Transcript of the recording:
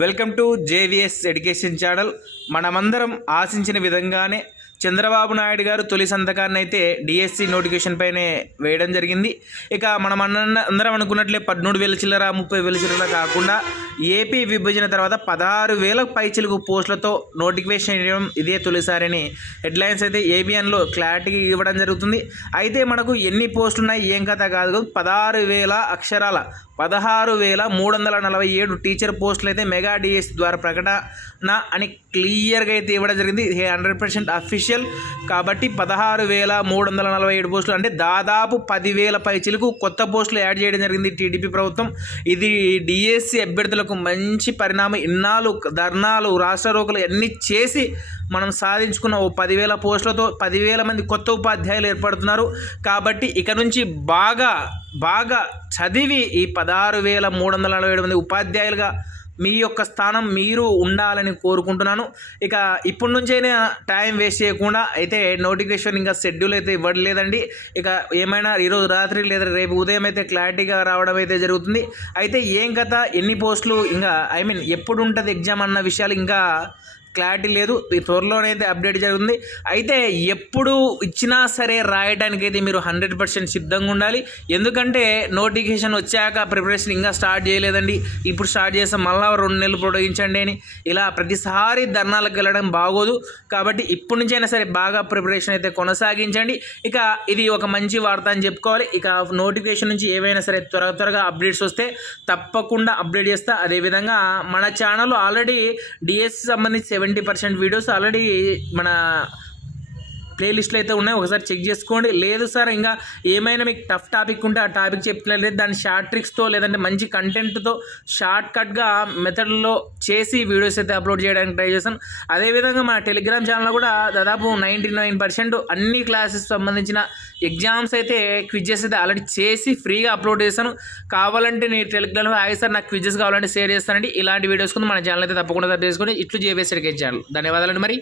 Welcome to JVS education channel. మనమందరం ఆశించిన విధంగానే చంద్రబాబు నాయుడు గారు తొలి సంతకాన్ని అయితే డిఎస్సి నోటిఫికేషన్ పైనే వేయడం జరిగింది. ఇక మనం అన్న అందరం అనుకున్నట్లే పదమూడు వేల చిల్లర ముప్పై వేల చిల్లర కాకుండా ఏపీ విభజన తర్వాత పదహారు వేల పైచిలుకు పోస్టులతో నోటిఫికేషన్ ఇవ్వడం ఇదే తొలిసారని హెడ్లైన్స్ అయితే ఏబిఎన్లో క్లారిటీ ఇవ్వడం జరుగుతుంది. అయితే మనకు ఎన్ని పోస్టులు ఉన్నాయి ఏం కథ కాదు. పదహారు వేల అక్షరాల పదహారు వేల మూడు వందల నలభై ఏడు టీచర్ పోస్టులు అయితే మెగా డిఎస్సి ద్వారా ప్రకటన అని క్లియర్గా అయితే ఇవ్వడం జరిగింది. హండ్రెడ్ పర్సెంట్ అఫీషియల్ కాబట్టి పదహారు వేల మూడు వందల నలభై ఏడు పోస్టులు. అంటే దాదాపు పదివేల పైచిలకు కొత్త పోస్టులు యాడ్ చేయడం జరిగింది టీడీపీ ప్రభుత్వం. ఇది డిఎస్సి అభ్యర్థులకు మంచి పరిణామం. ఇన్నాళ్ళు ధర్నాలు రాష్ట్ర రోకులు అన్నీ చేసి మనం సాధించుకున్న ఓ పదివేల పోస్టులతో పదివేల మంది కొత్త ఉపాధ్యాయులు ఏర్పడుతున్నారు. కాబట్టి ఇక నుంచి బాగా బాగా చదివి ఈ పదహారు వేల మూడు వందల నలభై ఏడు మంది ఉపాధ్యాయులుగా మీ యొక్క స్థానం మీరు ఉండాలని కోరుకుంటున్నాను. ఇక ఇప్పటి నుంచైనా టైం వేస్ట్ చేయకుండా అయితే నోటిఫికేషన్ ఇంకా షెడ్యూల్ అయితే ఇవ్వట్లేదండి. ఇక ఏమైనా ఈరోజు రాత్రి లేదా రేపు ఉదయం అయితే క్లారిటీగా రావడం అయితే జరుగుతుంది. అయితే ఏం కథ ఎన్ని పోస్టులు ఇంకా ఐ మీన్ ఎప్పుడు ఉంటుంది ఎగ్జామ్ అన్న విషయాలు ఇంకా క్లారిటీ లేదు. ఈ త్వరలోనే అయితే అప్డేట్ జరుగుతుంది. అయితే ఎప్పుడు ఇచ్చినా సరే రాయడానికి అయితే మీరు హండ్రెడ్ పర్సెంట్ సిద్ధంగా ఉండాలి. ఎందుకంటే నోటిఫికేషన్ వచ్చాక ప్రిపరేషన్ ఇంకా స్టార్ట్ చేయలేదండి. ఇప్పుడు స్టార్ట్ చేస్తే మళ్ళీ రెండు నెలలు పొడిగించండి అని. ఇలా ప్రతిసారి ధర్నాలకు వెళ్ళడం బాగోదు. కాబట్టి ఇప్పటి నుంచైనా సరే బాగా ప్రిపరేషన్ అయితే కొనసాగించండి. ఇక ఇది ఒక మంచి వార్త అని చెప్పుకోవాలి. ఇక నోటిఫికేషన్ నుంచి ఏవైనా సరే త్వర త్వరగా అప్డేట్స్ వస్తే తప్పకుండా అప్డేట్ చేస్తా. అదేవిధంగా మన ఛానల్ ఆల్రెడీ డిఎస్సి సంబంధించి సెవెంటీ పర్సెంట్ వీడియోస్ ఆల్రెడీ మన ప్లేలిస్ట్లో అయితే ఉన్నాయి. ఒకసారి చెక్ చేసుకోండి. లేదు సార్ ఇంకా ఏమైనా మీకు టఫ్ టాపిక్ ఉంటే ఆ టాపిక్ చెప్తలేదు దాన్ని షార్ట్ ట్రిక్స్తో లేదంటే మంచి కంటెంట్తో షార్ట్ కట్గా మెథడ్లో చేసి వీడియోస్ అయితే అప్లోడ్ చేయడానికి ట్రై చేస్తాను అదేవిధంగా మన టెలిగ్రామ్ ఛానల్లో కూడా దాదాపు నైంటీ నైన్ పర్సెంట్ అన్ని క్లాసెస్ సంబంధించిన ఎగ్జామ్స్ అయితే క్విజెస్ అయితే ఆల్రెడీ చేసి ఫ్రీగా అప్లోడ్ చేస్తాను. కావాలంటే నేను టెలిగ్రామ్ హాయ్ సార్ నాకు క్విజెస్ కావాలంటే షేర్ చేస్తానండి. ఇలాంటి వీడియోస్ కూడా మన ఛానల్ అయితే తప్పకుండా సబ్ చేసుకోండి ఇట్లు జేబీఎస్ ఛానల్ ధన్యవాదాలండి మరి.